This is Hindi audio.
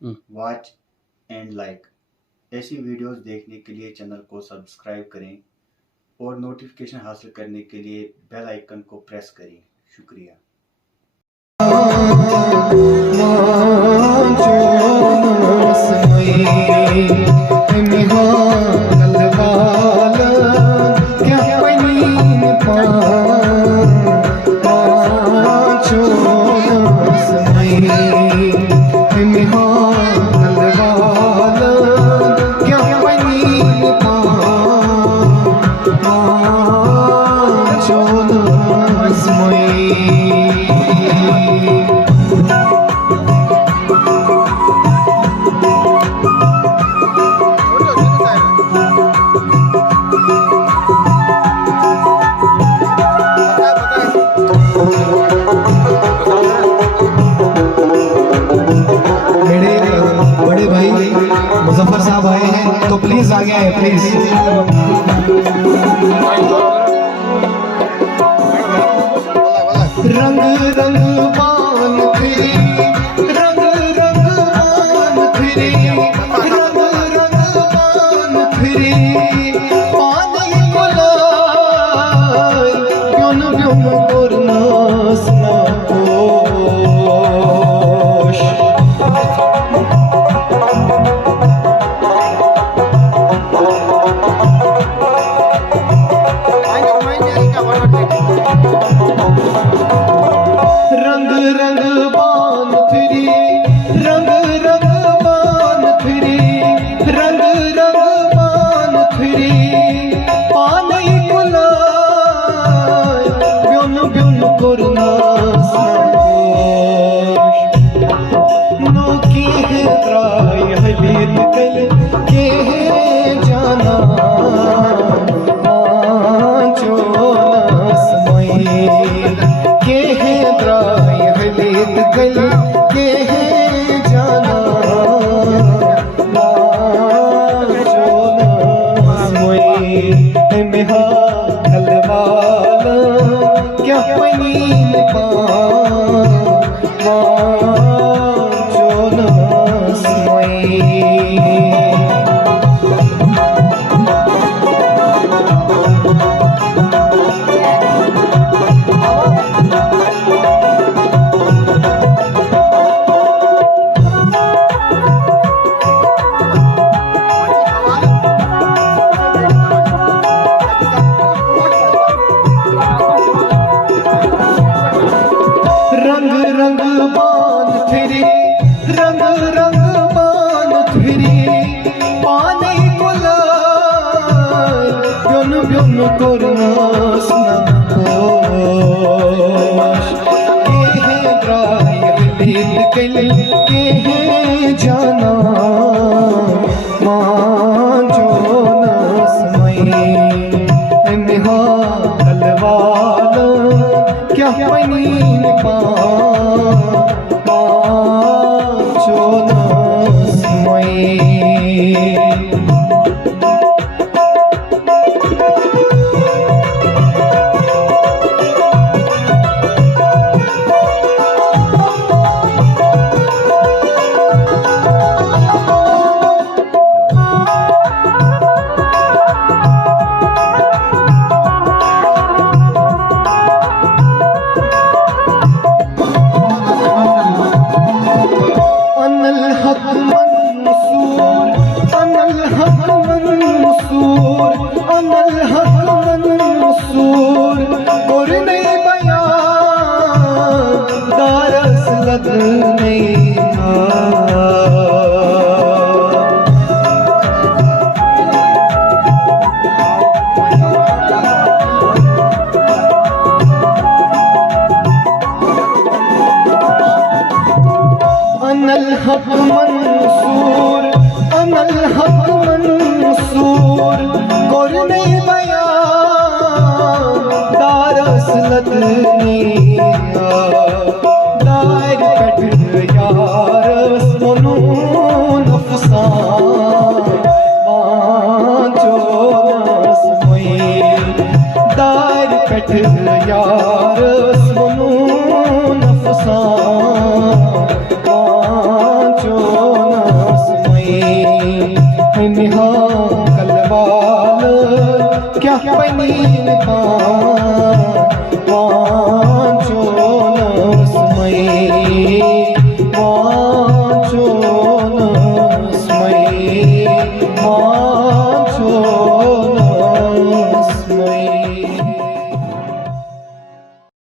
Watch and like. ऐसी वीडियोस देखने के लिए चैनल को सब्सक्राइब करें और नोटिफिकेशन हासिल करने के लिए बेल आइकन को प्रेस करें। शुक्रिया। मुजफ्फर साहब आए हैं तो प्लीज आगे आए प्लीज। रंग रंग बान फिरी, रंग रंग बान फिरी, रंग रंग बान फिरी, पानी बुलाए ब्योन ब्योन करना सना पोश। रंग रंग बान फिरी, रंग रंग बान फिरी, रंग रंग बान फिरी, पानी बुलाए ब्योन ब्योन करना सनाकोश। नो की है त्राय हलीत कल के जाना मांचो नसमई के है त्राय हलीत कल के जाना मांचो नसमई। मेहा हलवाला क्या पनीन पा मांचो नसमई। रंग रंग बान फिरी, रंग रंग बान फिरी, पानी बुलाए ब्योन ब्योन करना सनाकोश। के है त्राय हलीत कल के है जाना मांचो नसमई। मेहा हलवाला क्या पनीन पा मांचो नसमई। अनल हक मंसूर, अनल हक मंसूर, अनल हक मंसूर, और नहीं बयान दारस लद नहीं अनल हक मंसूर, अनल हक मंसूर, गोर नहीं बयान दारस लद नहीं दार कट यारस मनो नफसान मांचो नसमई। दार कट यारस मनो नफसान मांचो क्या पनीर वांचो नस्मै वांचो नस्मै